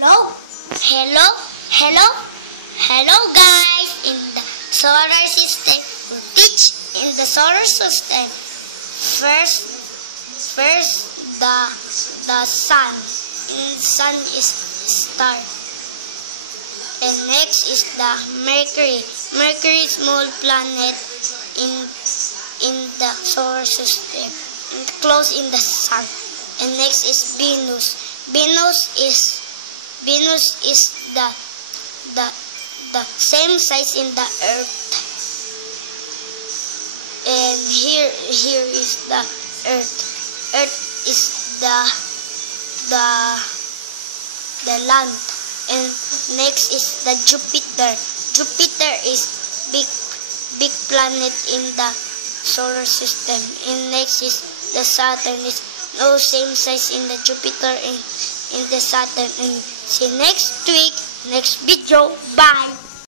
Hello? Hello? Hello? Hello guys! In the solar system, we teach in the solar system. First the sun. In the sun is star. And next is the Mercury. Mercury is small planet in the solar system. And close in the sun. And next is Venus. Venus is the same size in the Earth. And here is the Earth. Earth is the land. And next is the Jupiter. Jupiter is big planet in the solar system. And next is the Saturn. Is no same size in the Jupiter and in the Saturn. And see next week, next video. Bye.